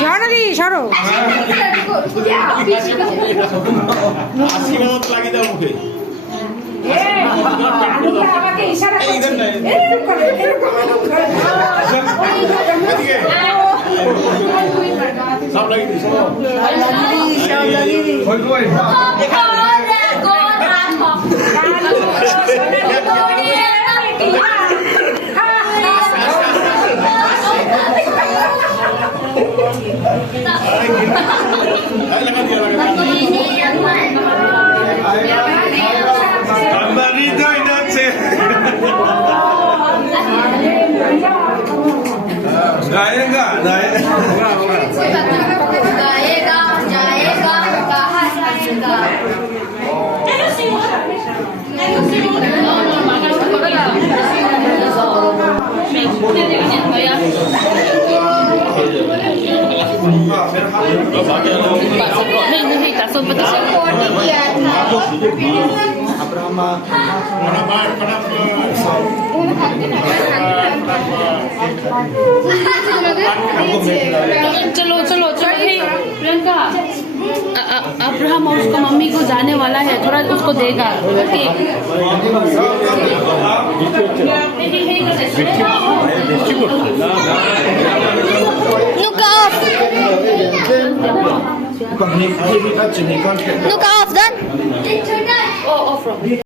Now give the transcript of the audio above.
ঝর্ণাদি সরো আশীর্বাদ লাগিয়ে দাও মুখে সব লাগিয়ে দিস गाएगा जाएगा कहाँ जाएगा चलो चलो चलो प्रियंका अब्राहम और उसका मम्मी को जाने वाला है थोड़ा उसको देगा Look off then.